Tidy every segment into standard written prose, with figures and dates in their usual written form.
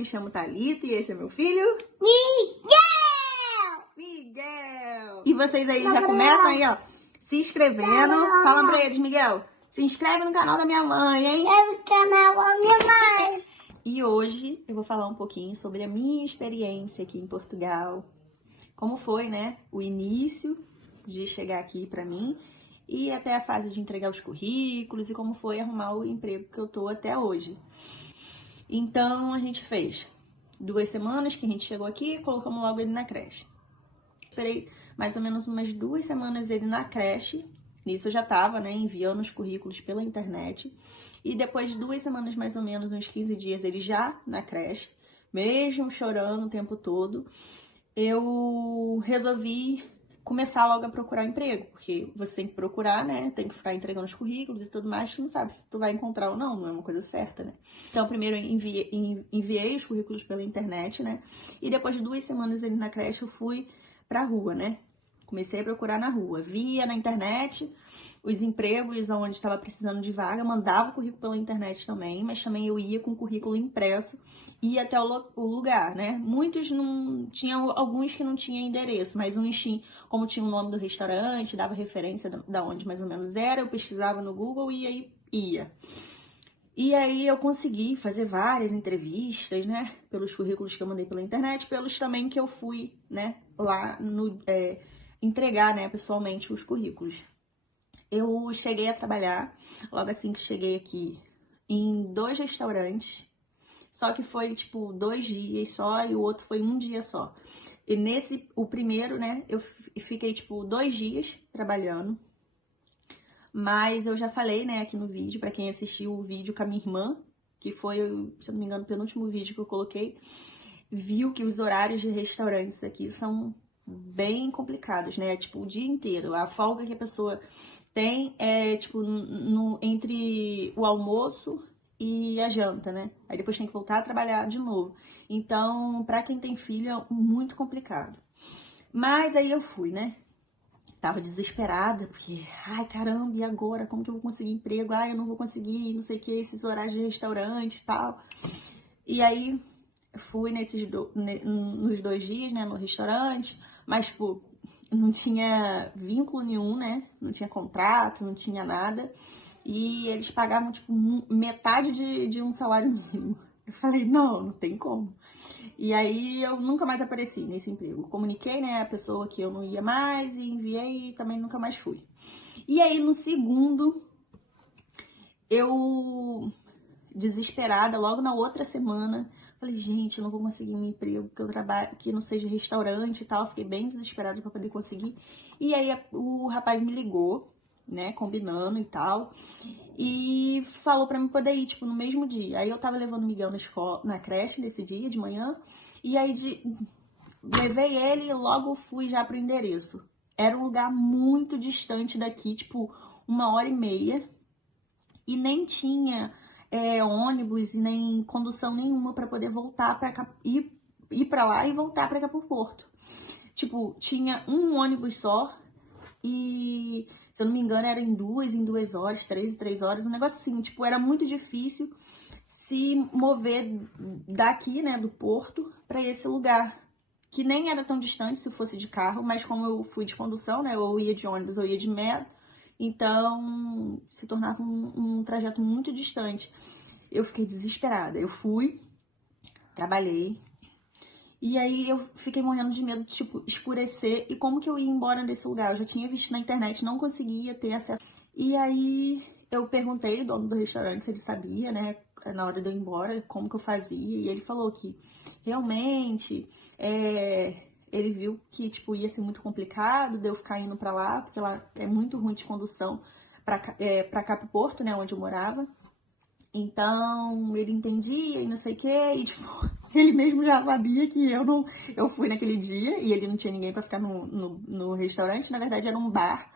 me chamo Thalita e esse é meu filho... Miguel! Miguel! E vocês aí já começam aí, ó, se inscrevendo. Fala pra eles, Miguel. Se inscreve no canal da minha mãe, hein? É o canal da minha mãe. E hoje eu vou falar um pouquinho sobre a minha experiência aqui em Portugal. Como foi, né, o início de chegar aqui pra mim e até a fase de entregar os currículos e como foi arrumar o emprego que eu tô até hoje. Então, a gente fez 2 semanas que a gente chegou aqui e colocamos logo ele na creche. Esperei mais ou menos umas 2 semanas ele na creche. Nisso eu já tava, né, enviando os currículos pela internet. E depois de 2 semanas, mais ou menos, uns 15 dias, ele já na creche, mesmo chorando o tempo todo, eu resolvi começar logo a procurar emprego, porque você tem que procurar, né, tem que ficar entregando os currículos e tudo mais, tu não sabe se tu vai encontrar ou não, não é uma coisa certa, né. Então, primeiro eu enviei os currículos pela internet, né, e depois de 2 semanas ele na creche, eu fui pra rua, né, comecei a procurar na rua, via na internet os empregos onde estava precisando de vaga, mandava o currículo pela internet também, mas também eu ia com o currículo impresso, ia até o lugar, né? Muitos não tinham, alguns que não tinham endereço, mas uns tinham, como tinha o nome do restaurante, dava referência da onde mais ou menos era, eu pesquisava no Google e aí ia. E aí eu consegui fazer várias entrevistas, né? Pelos currículos que eu mandei pela internet, pelos também que eu fui, né? Lá entregar, né? Pessoalmente os currículos. Eu cheguei a trabalhar, logo assim que cheguei aqui, em 2 restaurantes, só que foi, tipo, 2 dias só e o outro foi 1 dia só. E o primeiro, né, eu fiquei, tipo, 2 dias trabalhando, mas eu já falei, né, aqui no vídeo, pra quem assistiu o vídeo com a minha irmã, que foi, se eu não me engano, o penúltimo vídeo que eu coloquei, viu que os horários de restaurantes aqui são bem complicados, né, tipo, o dia inteiro. A folga que a pessoa tem tipo, entre o almoço e a janta, né? Aí depois tem que voltar a trabalhar de novo. Então, pra quem tem filho, é muito complicado. Mas aí eu fui, né? Tava desesperada, porque, ai, caramba, e agora? Como que eu vou conseguir emprego? Ai, eu não vou conseguir, não sei o que, esses horários de restaurante e tal. E aí, fui nos 2 dias, né, no restaurante, mas, tipo, não tinha vínculo nenhum, né? Não tinha contrato, não tinha nada. E eles pagavam, tipo, metade de um salário mínimo. Eu falei, não tem como. E aí eu nunca mais apareci nesse emprego. Comuniquei, né, a pessoa que eu não ia mais e enviei e também nunca mais fui. E aí no segundo, eu, desesperada, logo na outra semana, falei, gente, eu não vou conseguir um emprego que eu trabalho, que não seja restaurante e tal. Fiquei bem desesperada pra poder conseguir. E aí o rapaz me ligou, né, combinando e tal, e falou pra mim poder ir, tipo, no mesmo dia. Aí eu tava levando o Miguel na creche nesse dia de manhã, e aí levei ele e logo fui já pro endereço. Era um lugar muito distante daqui, tipo, 1h30, e nem tinha ônibus e nem condução nenhuma para poder voltar para cá, ir para lá e voltar para cá pro Porto. Tipo, tinha um ônibus só e, se eu não me engano, era em 2 horas, 3 em 3 horas, um negócio assim, tipo, era muito difícil se mover daqui, né, do Porto, para esse lugar, que nem era tão distante se fosse de carro, mas como eu fui de condução, né, ou ia de ônibus ou ia de metro, então se tornava um trajeto muito distante. Eu fiquei desesperada. Eu fui, trabalhei, e aí eu fiquei morrendo de medo de, tipo, escurecer. E como que eu ia embora desse lugar? Eu já tinha visto na internet, não conseguia ter acesso. E aí eu perguntei ao dono do restaurante se ele sabia, né, na hora de eu ir embora, como que eu fazia. E ele falou que realmente ele viu que, tipo, ia ser muito complicado de eu ficar indo pra lá, porque lá é muito ruim de condução pra cá pro Porto, né, onde eu morava. Então, ele entendia e não sei o que, e, tipo, ele mesmo já sabia que eu fui naquele dia e ele não tinha ninguém pra ficar no restaurante. Na verdade, era um bar,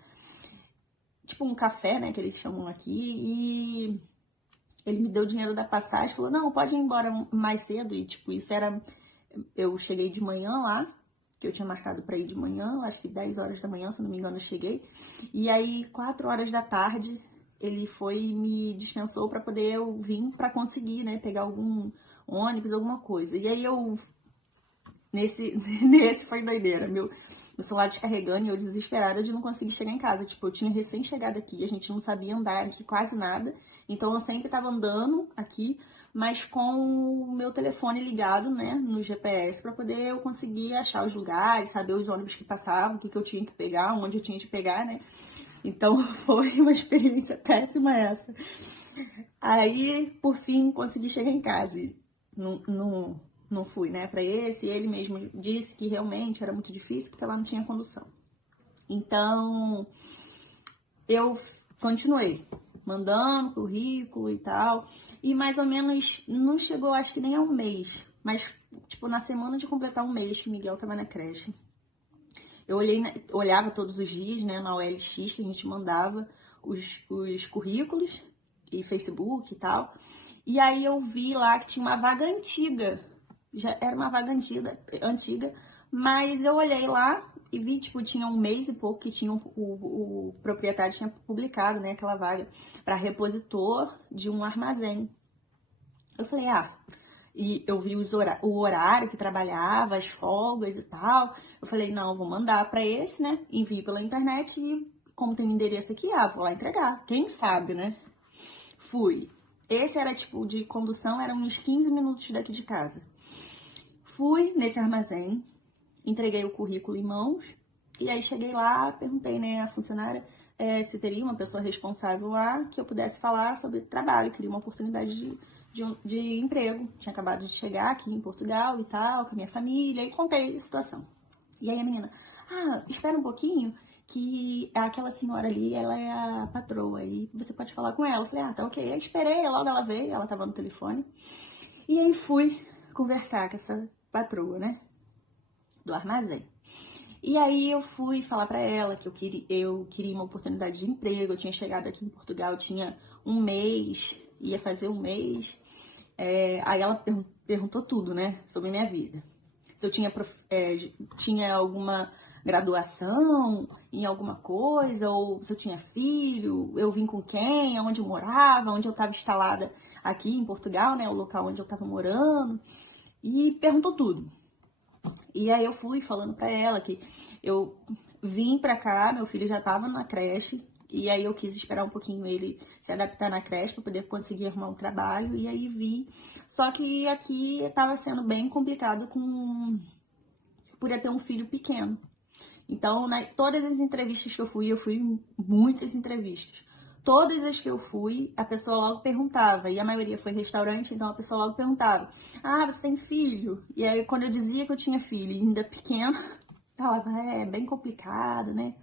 tipo um café, né, que eles chamam aqui, e ele me deu o dinheiro da passagem, falou, não, pode ir embora mais cedo, e, tipo, eu cheguei de manhã lá, que eu tinha marcado pra ir de manhã, acho que 10 horas da manhã, se não me engano, eu cheguei, e aí, 4 horas da tarde, ele foi e me dispensou pra poder eu vir pra conseguir, né, pegar ônibus, alguma coisa. E aí nesse foi doideira, meu celular descarregando e eu desesperada de não conseguir chegar em casa. Tipo, eu tinha recém chegado aqui, a gente não sabia andar de quase nada. Então eu sempre tava andando aqui, mas com o meu telefone ligado, né, no GPS, para poder eu conseguir achar os lugares, saber os ônibus que passavam, o que eu tinha que pegar, onde eu tinha que pegar, né. Então foi uma experiência péssima essa. Aí, por fim, consegui chegar em casa. E não fui, né, para esse. E ele mesmo disse que realmente era muito difícil porque lá não tinha condução. Então, eu continuei mandando currículo e tal. E mais ou menos, não chegou, acho que nem a um mês. Mas, tipo, na semana de completar um mês que o Miguel tava na creche. Eu olhava todos os dias, né, na OLX, que a gente mandava os currículos e Facebook e tal. E aí eu vi lá que tinha uma vaga antiga. Já era uma vaga antiga, mas eu olhei lá e vi, tipo, tinha um mês e pouco que tinha o proprietário tinha publicado, né, aquela vaga para repositor de um armazém. Eu falei, e eu vi o horário que trabalhava, as folgas e tal. Eu falei, não, vou mandar para esse, né? Envio pela internet e como tem um endereço aqui, vou lá entregar. Quem sabe, né? Fui. Esse era tipo de condução, era uns 15 minutos daqui de casa. Fui nesse armazém, entreguei o currículo em mãos e aí cheguei lá, perguntei, né, à funcionária se teria uma pessoa responsável lá que eu pudesse falar sobre trabalho, queria uma oportunidade de emprego. Tinha acabado de chegar aqui em Portugal e tal, com a minha família, e contei a situação. E aí a menina, espera um pouquinho, que aquela senhora ali, ela é a patroa, e você pode falar com ela. Eu falei, tá ok. Aí esperei, logo ela veio, ela tava no telefone. E aí fui conversar com essa patroa, né, do armazém. E aí eu fui falar pra ela que eu queria uma oportunidade de emprego, eu tinha chegado aqui em Portugal, tinha um mês, ia fazer um mês. Aí ela perguntou tudo, né, sobre minha vida. Se eu tinha alguma graduação em alguma coisa, ou se eu tinha filho, eu vim com quem, onde eu morava, onde eu estava instalada aqui em Portugal, né, o local onde eu estava morando, e perguntou tudo. E aí eu fui falando pra ela que eu vim pra cá, meu filho já tava na creche, e aí eu quis esperar um pouquinho ele se adaptar na creche para poder conseguir arrumar um trabalho, e aí vi. Só que aqui tava sendo bem complicado por eu ter um filho pequeno. Então, todas as entrevistas que eu fui muitas entrevistas. Todas as que eu fui, a pessoa logo perguntava, e a maioria foi restaurante, então a pessoa logo perguntava, você tem filho? E aí, quando eu dizia que eu tinha filho, ainda pequeno, falava, é bem complicado, né?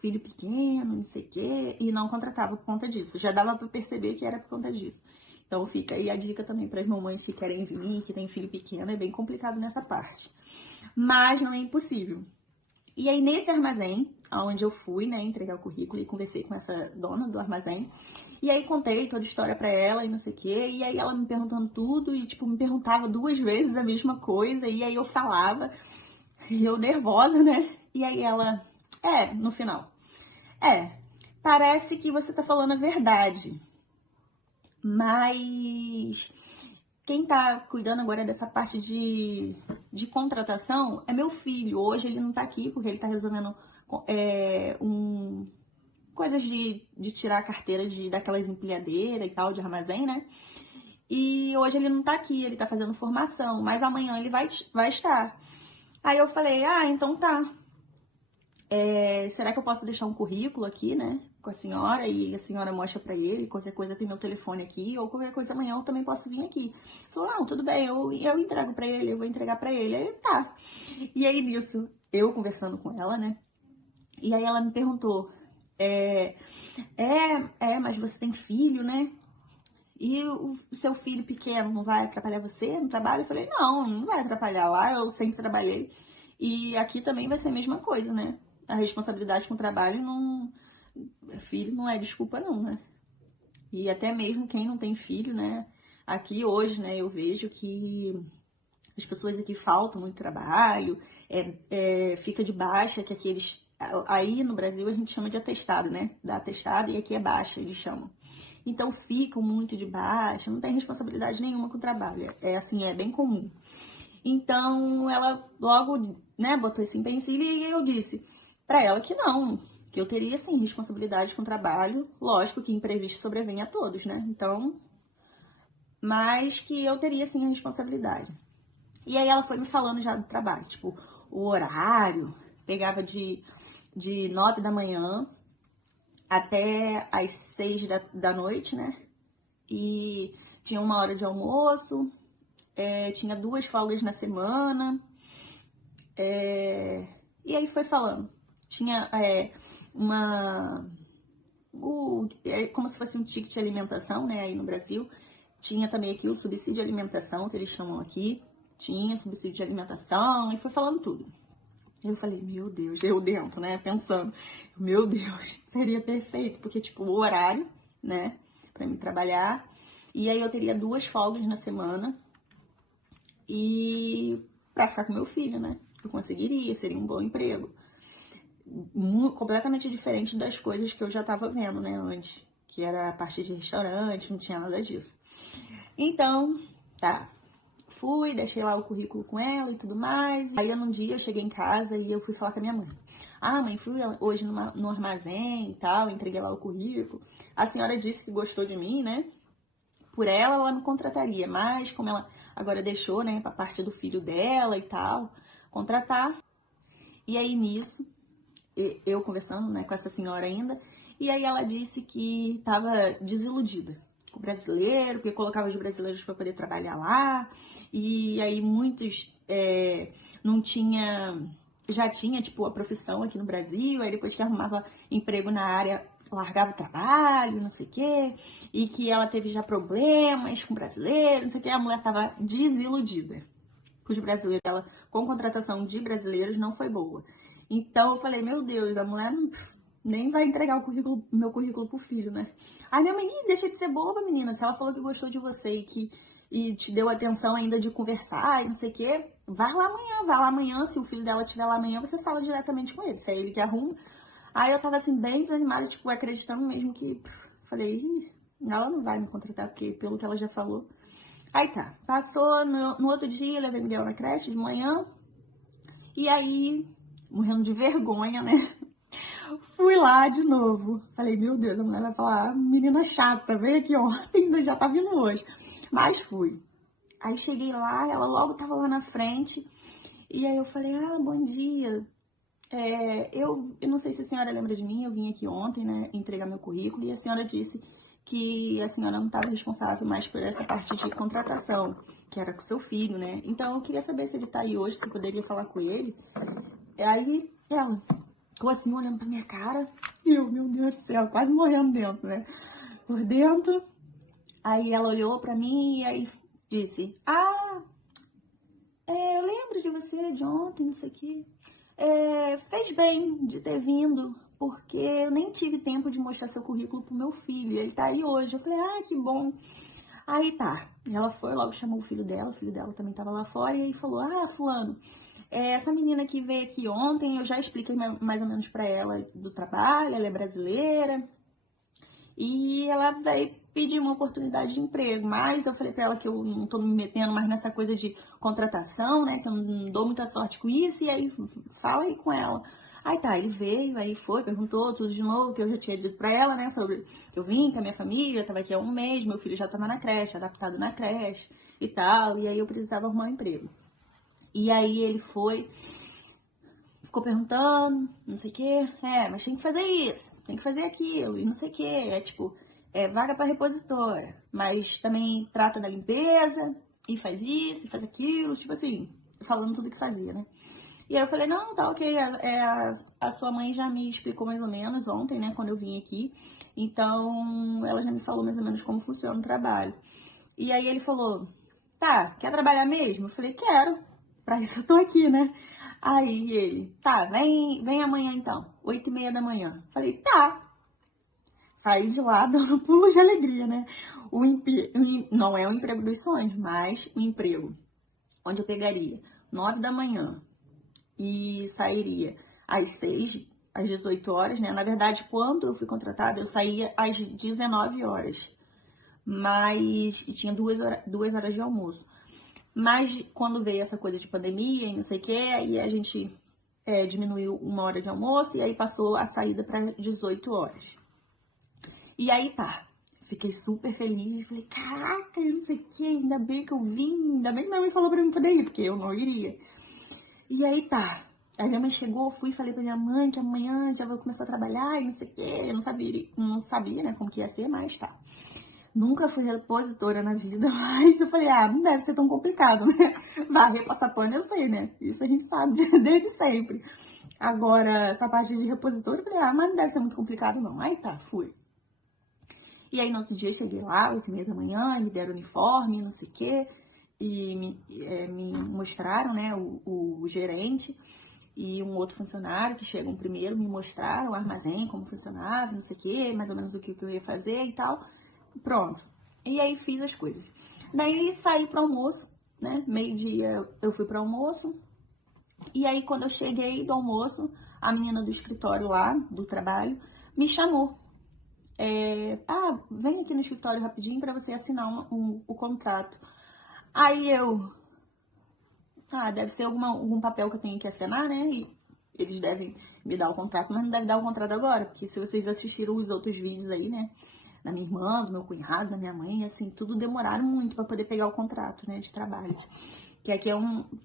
Filho pequeno, não sei o quê, e não contratava por conta disso. Já dava pra perceber que era por conta disso. Então, fica aí a dica também para as mamães que querem vir, que tem filho pequeno, é bem complicado nessa parte. Mas não é impossível. E aí, nesse armazém, onde eu fui, né, entregar o currículo e conversei com essa dona do armazém. E aí, contei toda a história pra ela e não sei o quê. E aí, ela me perguntando tudo e, tipo, me perguntava 2 vezes a mesma coisa. E aí, eu falava, e eu nervosa, né? E aí, ela, no final, parece que você tá falando a verdade. Mas quem tá cuidando agora dessa parte de contratação é meu filho. Hoje ele não tá aqui porque ele tá resolvendo coisas de tirar a carteira daquelas empilhadeiras e tal, de armazém, né? E hoje ele não tá aqui, ele tá fazendo formação, mas amanhã ele vai estar. Aí eu falei, então tá. Será que eu posso deixar um currículo aqui, né, com a senhora, e a senhora mostra pra ele, qualquer coisa tem meu telefone aqui, ou qualquer coisa amanhã eu também posso vir aqui. Ele falou, não, tudo bem, eu entrego pra ele, eu vou entregar pra ele. Aí tá. E aí nisso, eu conversando com ela, né, e aí ela me perguntou, mas você tem filho, né? E o seu filho pequeno não vai atrapalhar você no trabalho? Eu falei, não vai atrapalhar, lá eu sempre trabalhei. E aqui também vai ser a mesma coisa, né? A responsabilidade com o trabalho filho não é desculpa não, né? E até mesmo quem não tem filho, né? Aqui hoje, né, eu vejo que as pessoas aqui faltam muito trabalho, fica de baixa, que aqueles... Aí no Brasil a gente chama de atestado, né? Dá atestado e aqui é baixa, eles chamam. então ficam muito de baixa, não tem responsabilidade nenhuma com o trabalho. É assim, é bem comum. Então, ela logo, né, botou esse empecilho e eu disse pra ela que não, que eu teria, sim, responsabilidade com o trabalho. Lógico que imprevisto sobrevém a todos, né? Então, mas que eu teria, sim, a responsabilidade. E aí ela foi me falando já do trabalho, tipo, o horário, pegava de 9 da manhã até às 6 da noite, né? E tinha 1 hora de almoço, tinha 2 folgas na semana, e aí foi falando. Tinha como se fosse um ticket de alimentação, né, aí no Brasil. Tinha também aqui o subsídio de alimentação, que eles chamam aqui. Tinha subsídio de alimentação, e foi falando tudo. Eu falei, meu Deus, eu dentro, né, pensando, meu Deus, seria perfeito, porque, tipo, o horário, né, pra mim trabalhar, e aí eu teria 2 folgas na semana, e pra ficar com meu filho, né, eu conseguiria, seria um bom emprego. Completamente diferente das coisas que eu já tava vendo, né, antes, que era a parte de restaurante, não tinha nada disso. Então, tá, fui, deixei lá o currículo com ela e tudo mais. Aí, num dia, eu cheguei em casa e eu fui falar com a minha mãe. Ah, mãe, fui hoje no armazém e tal, entreguei lá o currículo. A senhora disse que gostou de mim, né? Por ela me contrataria, mas como ela agora deixou, né, pra parte do filho dela e tal, contratar. E aí, nisso, eu conversando, né, com essa senhora ainda, e aí ela disse que estava desiludida com o brasileiro, porque colocava os brasileiros para poder trabalhar lá, e aí muitos não tinha, já tinha, tipo, a profissão aqui no Brasil, aí depois que arrumava emprego na área, largava o trabalho, não sei o quê, e que ela teve já problemas com brasileiro, não sei o quê, a mulher estava desiludida com os brasileiros, ela, com contratação de brasileiros, não foi boa. Então eu falei, meu Deus, a mulher nem vai entregar meu currículo pro filho, né? Aí minha mãe, deixa de ser boba, menina. Se ela falou que gostou de você e te deu atenção ainda de conversar e não sei o quê, vai lá amanhã. Se o filho dela estiver lá amanhã, você fala diretamente com ele. Se é ele que arruma. Aí eu tava assim, bem desanimada, tipo, acreditando mesmo que. Falei, ela não vai me contratar, porque pelo que ela já falou. Aí tá, passou no outro dia, levei Miguel na creche de manhã. E aí, morrendo de vergonha, né? Fui lá de novo. Falei, meu Deus, a mulher vai falar, menina chata, veio aqui ontem, ainda já tá vindo hoje. Mas fui. Aí cheguei lá, ela logo tava lá na frente. E aí eu falei, bom dia. Eu não sei se a senhora lembra de mim, eu vim aqui ontem, né, entregar meu currículo. E a senhora disse que a senhora não estava responsável mais por essa parte de contratação, que era com seu filho, né? Então eu queria saber se ele tá aí hoje, se eu poderia falar com ele. Aí ela ficou assim, olhando pra minha cara. E eu, meu Deus do céu, quase morrendo dentro, né? Por dentro. Aí ela olhou pra mim e aí disse, eu lembro de você de ontem, não sei o quê. Fez bem de ter vindo, porque eu nem tive tempo de mostrar seu currículo pro meu filho. Ele tá aí hoje. Eu falei, que bom. Aí tá. Ela foi, logo chamou o filho dela também tava lá fora, e aí falou, fulano, essa menina que veio aqui ontem, eu já expliquei mais ou menos pra ela do trabalho, ela é brasileira, e ela veio pedir uma oportunidade de emprego, mas eu falei pra ela que eu não tô me metendo mais nessa coisa de contratação, né, que eu não dou muita sorte com isso, e aí fala aí com ela. Aí tá, ele veio, aí foi, perguntou tudo de novo, que eu já tinha dito pra ela, né, sobre eu vim com a minha família, tava aqui há 1 mês, meu filho já tava na creche, adaptado na creche e tal, e aí eu precisava arrumar um emprego. E aí ele foi, ficou perguntando, não sei o quê, mas tem que fazer isso, tem que fazer aquilo, e não sei o quê, tipo, vaga para repositora, mas também trata da limpeza, e faz isso, e faz aquilo, tipo assim, falando tudo que fazia, né? E aí eu falei, não, tá ok, a sua mãe já me explicou mais ou menos ontem, né, quando eu vim aqui, então ela já me falou mais ou menos como funciona o trabalho. E aí ele falou, tá, quer trabalhar mesmo? Eu falei, quero, pra isso eu tô aqui, né? Aí ele, tá, vem amanhã então, 8h30 da manhã. Falei, tá. Saí de lá dando pulo de alegria, né? Não é o emprego dos sonhos, mas o emprego onde eu pegaria 9 da manhã e sairia às 6 às 18 horas, né? Na verdade, quando eu fui contratada, eu saía às 19 horas. Mas e tinha 2 horas de almoço. Mas quando veio essa coisa de pandemia e não sei o que, aí a gente diminuiu 1 hora de almoço e aí passou a saída para 18 horas. E aí tá, fiquei super feliz, falei, caraca, eu não sei o que, ainda bem que eu vim, ainda bem que minha mãe falou pra mim poder ir, porque eu não iria. E aí tá, aí minha mãe chegou, fui e falei pra minha mãe que amanhã já vou começar a trabalhar e não sei o que, eu não sabia, né, como que ia ser, mas tá. Nunca fui repositora na vida, mas eu falei, não deve ser tão complicado, né? Varrer passaporte eu sei, né? Isso a gente sabe desde sempre. Agora, essa parte de repositora, eu falei, mas não deve ser muito complicado não. Aí tá, fui. E aí no outro dia cheguei lá, 8h30 da manhã, me deram uniforme, não sei o quê, e me mostraram, né, o gerente e um outro funcionário que chegam primeiro, me mostraram o armazém, como funcionava, não sei o quê, mais ou menos o que eu ia fazer e tal. Pronto. E aí fiz as coisas. Daí saí para almoço, né? Meio-dia eu fui para almoço. E aí quando eu cheguei do almoço, a menina do escritório lá, do trabalho, me chamou. Vem aqui no escritório rapidinho para você assinar o contrato. Aí eu, deve ser algum papel que eu tenho que assinar, né? E eles devem me dar o contrato, mas não devem dar o contrato agora, porque se vocês assistiram os outros vídeos aí, né? Da minha irmã, do meu cunhado, da minha mãe, assim, tudo demoraram muito para poder pegar o contrato, né, de trabalho. Que aqui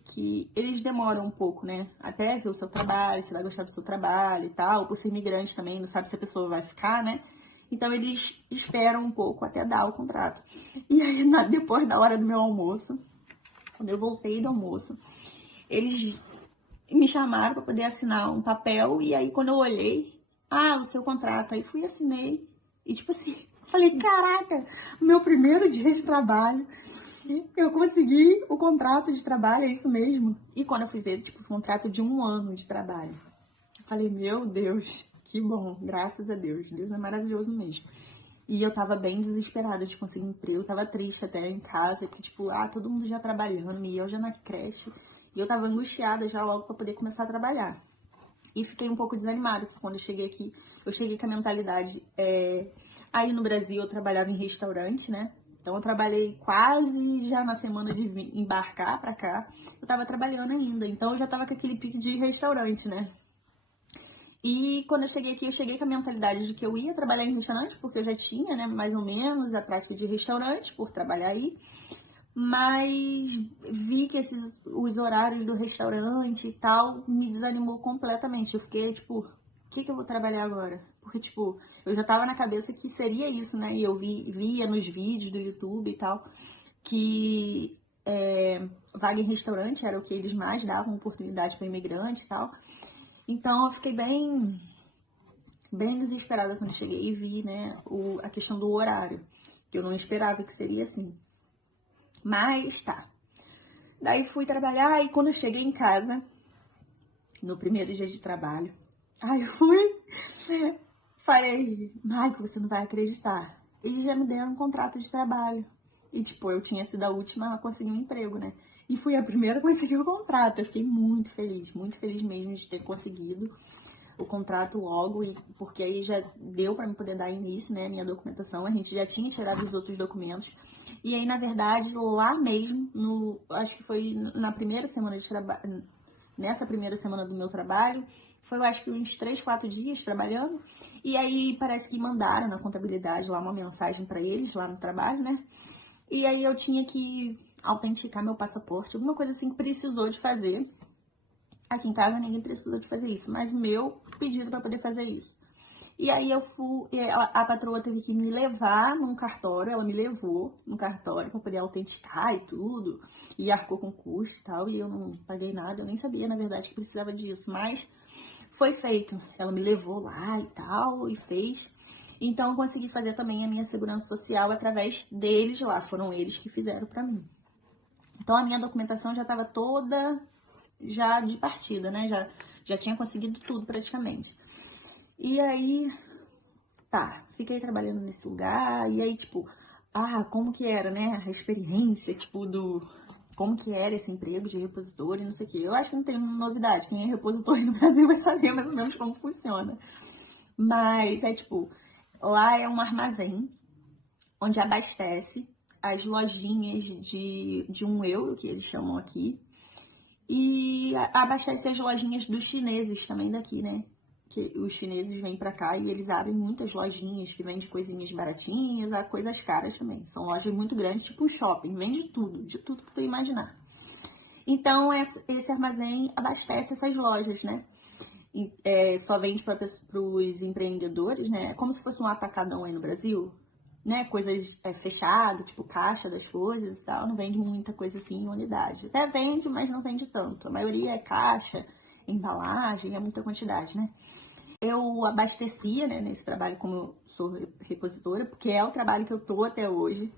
que eles demoram um pouco, né, até ver o seu trabalho, se vai gostar do seu trabalho e tal, por ser imigrante também, não sabe se a pessoa vai ficar, né. Então eles esperam um pouco até dar o contrato. E aí, depois da hora do meu almoço, quando eu voltei do almoço, eles me chamaram para poder assinar um papel, e aí quando eu olhei, o seu contrato, aí fui, assinei, e tipo assim, falei, caraca, meu primeiro dia de trabalho, eu consegui o contrato de trabalho, é isso mesmo? E quando eu fui ver, tipo, contrato de 1 ano de trabalho, eu falei, meu Deus, que bom, graças a Deus, Deus é maravilhoso mesmo. E eu tava bem desesperada de conseguir emprego, tava triste até em casa, porque tipo, todo mundo já trabalhando, e eu já na creche, e eu tava angustiada já logo pra poder começar a trabalhar. E fiquei um pouco desanimada, porque quando eu cheguei aqui, eu cheguei com a mentalidade, aí no Brasil eu trabalhava em restaurante, né? Então eu trabalhei quase já na semana de embarcar pra cá, eu tava trabalhando ainda, então eu já tava com aquele pique de restaurante, né? E quando eu cheguei aqui, eu cheguei com a mentalidade de que eu ia trabalhar em restaurante, porque eu já tinha, né, mais ou menos a prática de restaurante, por trabalhar aí. Mas vi que os horários do restaurante e tal me desanimou completamente. Eu fiquei, tipo, o que eu vou trabalhar agora? Porque, tipo, eu já tava na cabeça que seria isso, né? E eu via nos vídeos do YouTube e tal, que vaga em restaurante era o que eles mais davam oportunidade para imigrante e tal. Então eu fiquei bem desesperada quando cheguei e vi, né, a questão do horário, que eu não esperava que seria assim. Mas tá. Daí fui trabalhar e quando eu cheguei em casa, no primeiro dia de trabalho, eu falei, Michael, você não vai acreditar. Eles já me deram um contrato de trabalho. E tipo, eu tinha sido a última a conseguir um emprego, né? E fui a primeira a conseguir o contrato. Eu fiquei muito feliz mesmo de ter conseguido o contrato logo, porque aí já deu para me poder dar início, né, a minha documentação, a gente já tinha tirado os outros documentos, e aí, na verdade, lá mesmo, acho que foi na primeira semana de trabalho, nessa primeira semana do meu trabalho, foi, eu acho que uns 3, 4 dias trabalhando, e aí parece que mandaram na contabilidade lá uma mensagem para eles, lá no trabalho, né, e aí eu tinha que autenticar meu passaporte, alguma coisa assim que precisou de fazer. Aqui em casa ninguém precisou de fazer isso, mas meu pedido para poder fazer isso. E aí eu fui, a patroa teve que me levar num cartório, ela me levou no cartório para poder autenticar e tudo, e arcou com custo e tal, e eu não paguei nada, eu nem sabia, na verdade, que precisava disso, mas foi feito. Ela me levou lá e tal, e fez. Então eu consegui fazer também a minha segurança social através deles lá, foram eles que fizeram para mim. Então a minha documentação já estava toda já de partida, né? Já tinha conseguido tudo praticamente. E aí, fiquei trabalhando nesse lugar, e aí, tipo, como que era, né? A experiência, tipo, como que era esse emprego de repositor e não sei o quê. Eu acho que não tem novidade. Quem é repositor no Brasil vai saber mais ou menos como funciona. Mas é tipo, lá é um armazém onde abastece as lojinhas de €1, que eles chamam aqui, e abastece as lojinhas dos chineses também daqui, né? Que os chineses vêm pra cá e eles abrem muitas lojinhas que vendem coisinhas baratinhas a coisas caras também. São lojas muito grandes, tipo um shopping, vende de tudo que tu imaginar. Então, esse armazém abastece essas lojas, né? Só vende para os empreendedores, né? É como se fosse um atacadão aí no Brasil, né? Coisas fechadas, tipo caixa das coisas e tal. Não vende muita coisa assim em unidade. Até vende, mas não vende tanto. A maioria é caixa, embalagem, é muita quantidade, né? Eu abastecia, né, nesse trabalho como eu sou repositora, porque é o trabalho que eu tô até hoje.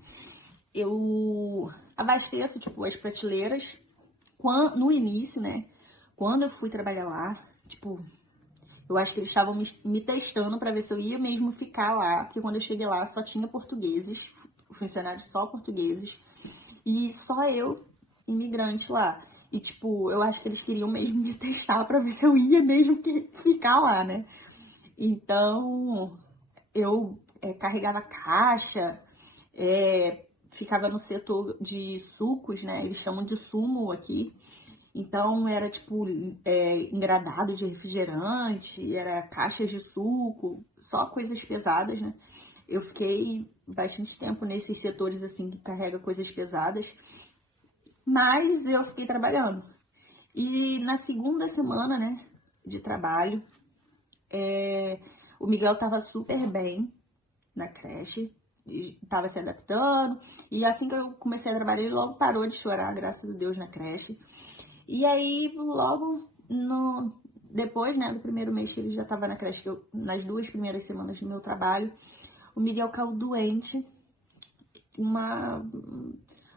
Eu abasteço, tipo, as prateleiras no início, né? Quando eu fui trabalhar lá, tipo, eu acho que eles estavam me testando para ver se eu ia mesmo ficar lá, porque quando eu cheguei lá só tinha portugueses, funcionários só portugueses, e só eu, imigrante lá. E, tipo, eu acho que eles queriam mesmo me testar para ver se eu ia mesmo ficar lá, né? Então, eu carregava caixa, ficava no setor de sucos, né? Eles chamam de sumo aqui. Então, era tipo engradado de refrigerante, era caixas de suco, só coisas pesadas, né? Eu fiquei bastante tempo nesses setores assim que carrega coisas pesadas, mas eu fiquei trabalhando. E na segunda semana, né, de trabalho, o Miguel tava super bem na creche, estava se adaptando, e assim que eu comecei a trabalhar, ele logo parou de chorar, graças a Deus, na creche. E aí, logo depois, né, do primeiro mês que ele já estava na creche, nas 2 primeiras semanas do meu trabalho, o Miguel caiu doente,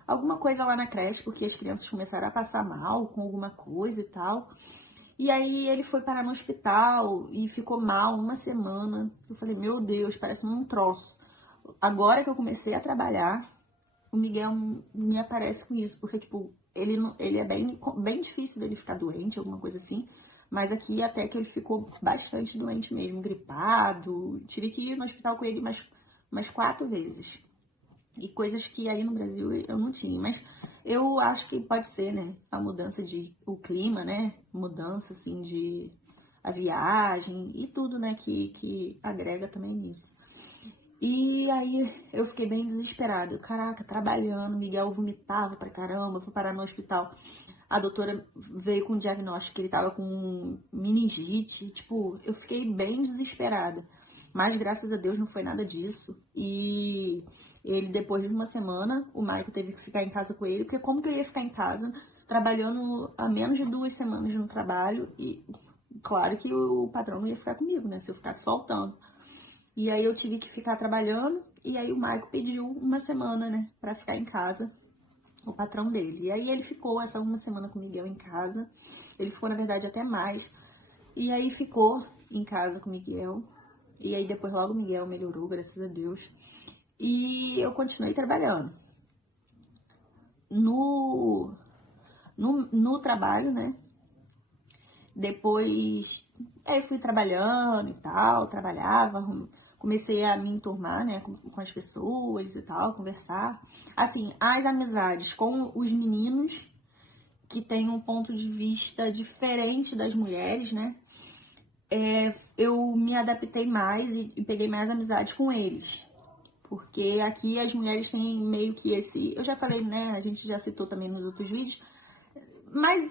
alguma coisa lá na creche, porque as crianças começaram a passar mal com alguma coisa e tal. E aí ele foi parar no hospital e ficou mal 1 semana. Eu falei, meu Deus, parece um troço. Agora que eu comecei a trabalhar, o Miguel me aparece com isso, porque, tipo, ele é bem difícil dele ficar doente, alguma coisa assim, mas aqui até que ele ficou bastante doente mesmo, gripado, tive que ir no hospital com ele mais 4 vezes, e coisas que aí no Brasil eu não tinha, mas eu acho que pode ser, né, a mudança o clima, né, mudança, assim, a viagem e tudo, né, que agrega também nisso. E aí eu fiquei bem desesperada. Caraca, trabalhando, Miguel vomitava pra caramba, fui parar no hospital. A doutora veio com o diagnóstico que ele tava com meningite. Tipo, eu fiquei bem desesperada. Mas graças a Deus não foi nada disso. E ele, depois de 1 semana, o Maico teve que ficar em casa com ele. Porque como que eu ia ficar em casa, trabalhando há menos de 2 semanas no trabalho? E claro que o patrão não ia ficar comigo, né? Se eu ficasse faltando. E aí eu tive que ficar trabalhando, e aí o Maico pediu 1 semana, né, pra ficar em casa, o patrão dele. E aí ele ficou essa 1 semana com o Miguel em casa, ele ficou, na verdade, até mais. E aí ficou em casa com o Miguel, e aí depois logo o Miguel melhorou, graças a Deus. E eu continuei trabalhando. No trabalho, né, depois, aí fui trabalhando e tal, trabalhava, comecei a me enturmar, né, com as pessoas e tal, conversar. Assim, as amizades com os meninos que têm um ponto de vista diferente das mulheres, né, eu me adaptei mais e peguei mais amizade com eles. Porque aqui as mulheres têm meio que eu já falei, né, a gente já citou também nos outros vídeos, mas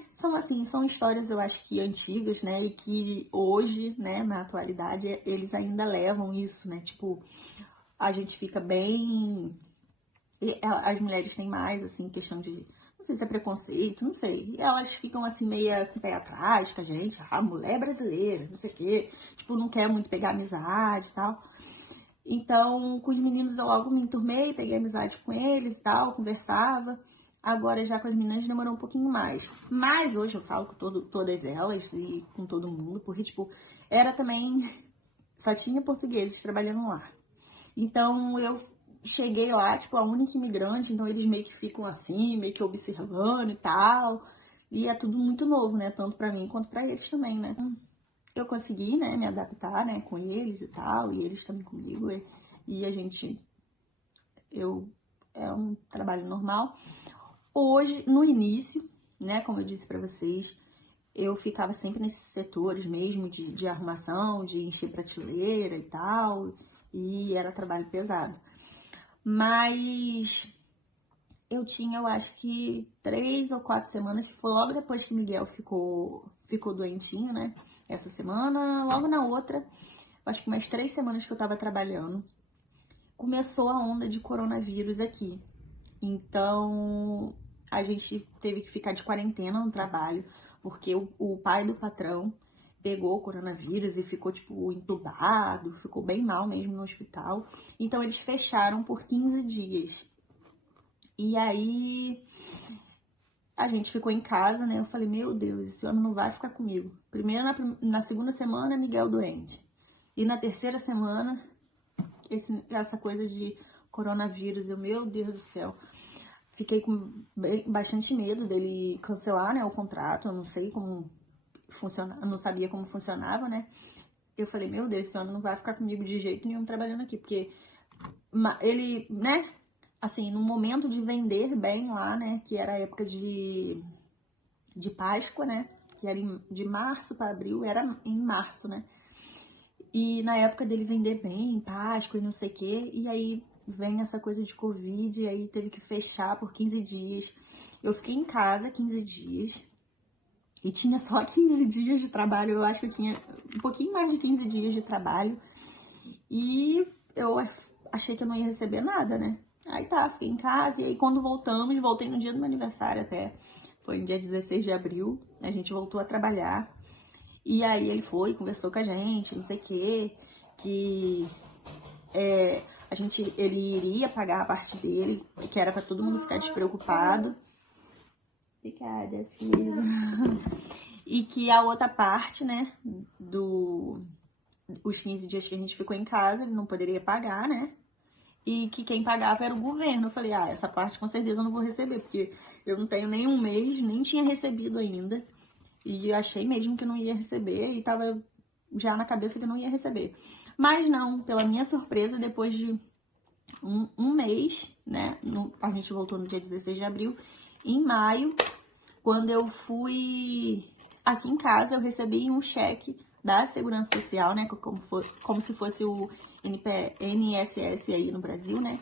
são histórias, eu acho que antigas, né, e que hoje, né, na atualidade, eles ainda levam isso, né, tipo, a gente fica bem, as mulheres têm mais, assim, questão de, não sei se é preconceito, não sei, elas ficam, assim, meio com o pé atrás com a gente, mulher brasileira, não sei o quê, tipo, não quer muito pegar amizade e tal. Então, com os meninos eu logo me enturmei, peguei amizade com eles e tal, conversava. Agora já com as meninas demorou um pouquinho mais. Mas hoje eu falo com todas elas e com todo mundo, porque, tipo, era também... Só tinha portugueses trabalhando lá. Então, eu cheguei lá, tipo, a única imigrante, então eles meio que ficam assim, meio que observando e tal. E é tudo muito novo, né? Tanto pra mim quanto pra eles também, né? Eu consegui, né, me adaptar, né, com eles e tal, e eles também comigo. E a gente, é um trabalho normal. Hoje, no início, né, como eu disse pra vocês, eu ficava sempre nesses setores mesmo de arrumação, de encher prateleira e tal, e era trabalho pesado. Mas eu tinha, eu acho que 3 ou 4 semanas, foi logo depois que Miguel ficou doentinho, né? Essa semana, logo na outra, acho que umas 3 semanas que eu tava trabalhando, começou a onda de coronavírus aqui. Então, a gente teve que ficar de quarentena no trabalho, porque o pai do patrão pegou o coronavírus e ficou, tipo, entubado, ficou bem mal mesmo no hospital. Então, eles fecharam por 15 dias. E aí, a gente ficou em casa, né? Eu falei, meu Deus, esse homem não vai ficar comigo. Primeiro, na segunda semana, Miguel doente. E na terceira semana, essa coisa de coronavírus. Meu Deus do céu. Fiquei com bastante medo dele cancelar, né, o contrato. Eu não sei como funciona, eu não sabia como funcionava, né? Eu falei, meu Deus, esse homem não vai ficar comigo de jeito nenhum trabalhando aqui, porque ele, né, assim, no momento de vender bem lá, né, que era a época de Páscoa, né, que era de março para abril, era em março, né? E na época dele vender bem, Páscoa e não sei o quê, e aí vem essa coisa de Covid, e aí teve que fechar por 15 dias. Eu fiquei em casa 15 dias, e tinha só 15 dias de trabalho, eu acho que eu tinha um pouquinho mais de 15 dias de trabalho, e eu achei que eu não ia receber nada, né? Aí tá, fiquei em casa, e aí quando voltei no dia do meu aniversário até, foi no dia 16 de abril, a gente voltou a trabalhar. E aí ele foi, conversou com a gente, não sei o quê, que ele iria pagar a parte dele, que era pra todo mundo ficar despreocupado. Obrigada, filho. E que a outra parte, né, os 15 dias que a gente ficou em casa, ele não poderia pagar, né? E que quem pagava era o governo. Eu falei, essa parte com certeza eu não vou receber, porque eu não tenho nem um mês, nem tinha recebido ainda. E achei mesmo que não ia receber e tava já na cabeça que não ia receber. Mas não, pela minha surpresa, depois de um mês, né? A gente voltou no dia 16 de abril. Em maio, quando eu fui aqui em casa, eu recebi um cheque da Segurança Social, né? Como se fosse o INSS aí no Brasil, né?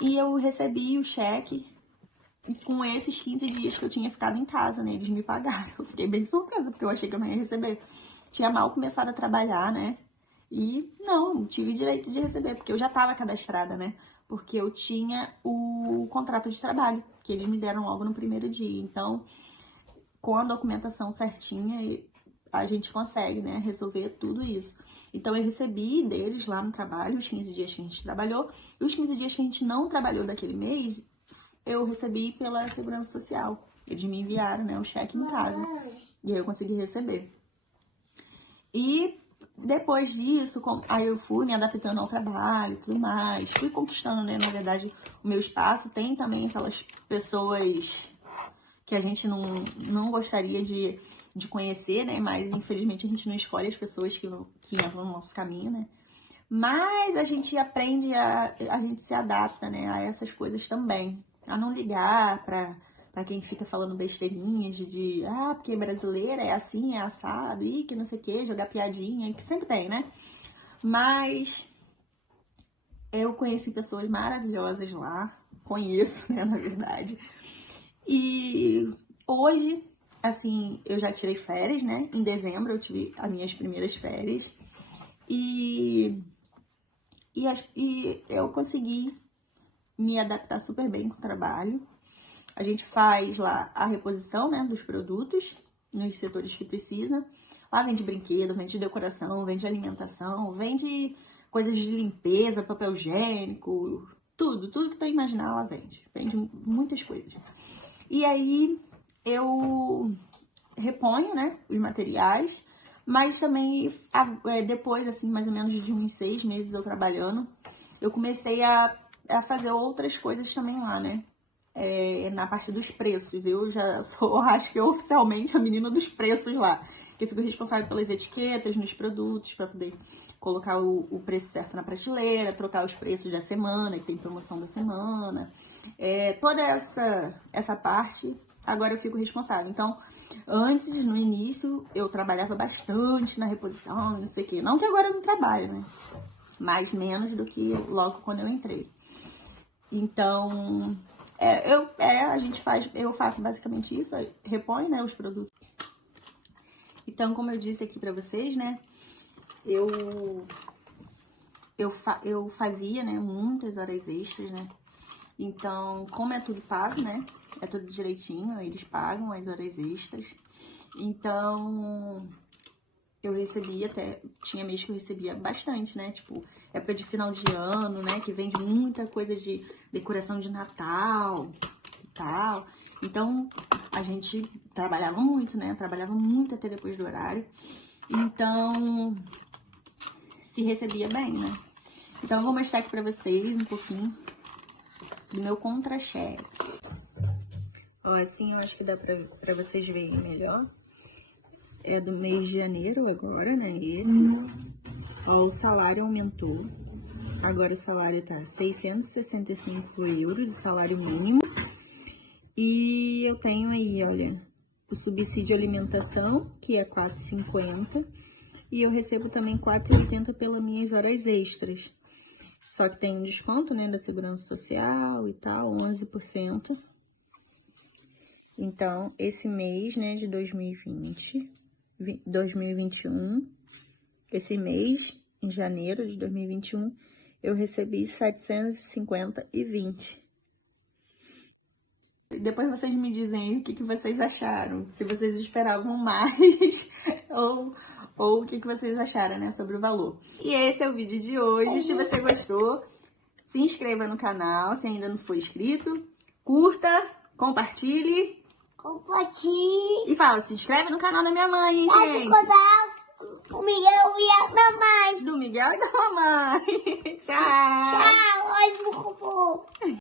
E eu recebi o cheque com esses 15 dias que eu tinha ficado em casa, né? Eles me pagaram. Eu fiquei bem surpresa, porque eu achei que eu não ia receber. Tinha mal começado a trabalhar, né? E não tive direito de receber, porque eu já estava cadastrada, né? Porque eu tinha o contrato de trabalho, que eles me deram logo no primeiro dia. Então, com a documentação certinha, a gente consegue, né, resolver tudo isso. Então, eu recebi deles lá no trabalho os 15 dias que a gente trabalhou. E os 15 dias que a gente não trabalhou daquele mês, eu recebi pela Segurança Social. Eles me enviaram, né, o cheque em casa. E aí eu consegui receber. E depois disso, aí eu fui me adaptando ao trabalho e tudo mais. Fui conquistando, né, na verdade, o meu espaço. Tem também aquelas pessoas que a gente não gostaria de conhecer, né? Mas infelizmente a gente não escolhe as pessoas que entram no nosso caminho, né? Mas a gente aprende, a gente se adapta, né, a essas coisas também. A não ligar pra quem fica falando besteirinhas porque brasileira é assim, é assado, e que não sei o que, jogar piadinha, que sempre tem, né? Mas eu conheci pessoas maravilhosas lá, conheço, né, na verdade. E hoje, assim, eu já tirei férias, né? Em dezembro eu tive as minhas primeiras férias. E eu consegui me adaptar super bem com o trabalho. A gente faz lá a reposição, né, dos produtos nos setores que precisa. Lá vende brinquedo, vende decoração, vende alimentação, vende coisas de limpeza, papel higiênico, tudo que tu imaginar lá vende. Vende muitas coisas. E aí eu reponho, né, os materiais, mas também depois, assim, mais ou menos de uns 6 meses eu trabalhando, eu comecei a a fazer outras coisas também lá, né? Na parte dos preços. Eu já sou, acho que oficialmente, a menina dos preços lá. Eu fico responsável pelas etiquetas nos produtos, para poder colocar o preço certo na prateleira, trocar os preços da semana, que tem promoção da semana. Toda essa parte, agora eu fico responsável. Então, antes, no início, eu trabalhava bastante na reposição, não sei o quê. Não que agora eu não trabalhe, né? Mas menos do que logo quando eu entrei. Então, eu faço basicamente isso, repõe, né, os produtos. Então, como eu disse aqui pra vocês, né, eu fazia, né, muitas horas extras, né. Então, como é tudo pago, né, é tudo direitinho, eles pagam as horas extras. Então, eu recebia tinha mês que eu recebia bastante, né, tipo, época de final de ano, né, que vende muita coisa de decoração de Natal e tal. Então, a gente trabalhava muito, né, trabalhava muito até depois do horário. Então, se recebia bem, né. Então, eu vou mostrar aqui pra vocês um pouquinho do meu contra-cheque. Ó, assim eu acho que dá pra vocês verem melhor. É do mês de janeiro agora, né, esse. Ó, o salário aumentou. Agora o salário tá 665 euros, o salário mínimo. E eu tenho aí, olha, o subsídio alimentação, que é 4,50. E eu recebo também 4,80 pelas minhas horas extras. Só que tem um desconto, né, da Segurança Social e tal, 11%. Então, esse mês, né, de 2021, esse mês, em janeiro de 2021, eu recebi 750,20. Depois vocês me dizem aí o que vocês acharam, se vocês esperavam mais ou o que vocês acharam, né, sobre o valor. E esse é o vídeo de hoje. Se você gostou, se inscreva no canal, se ainda não for inscrito, curta, compartilhe. E fala, se inscreve no canal da minha mãe, hein, gente? O Miguel e a mamãe. Do Miguel e da mamãe. Tchau. Tchau, hoje no robô.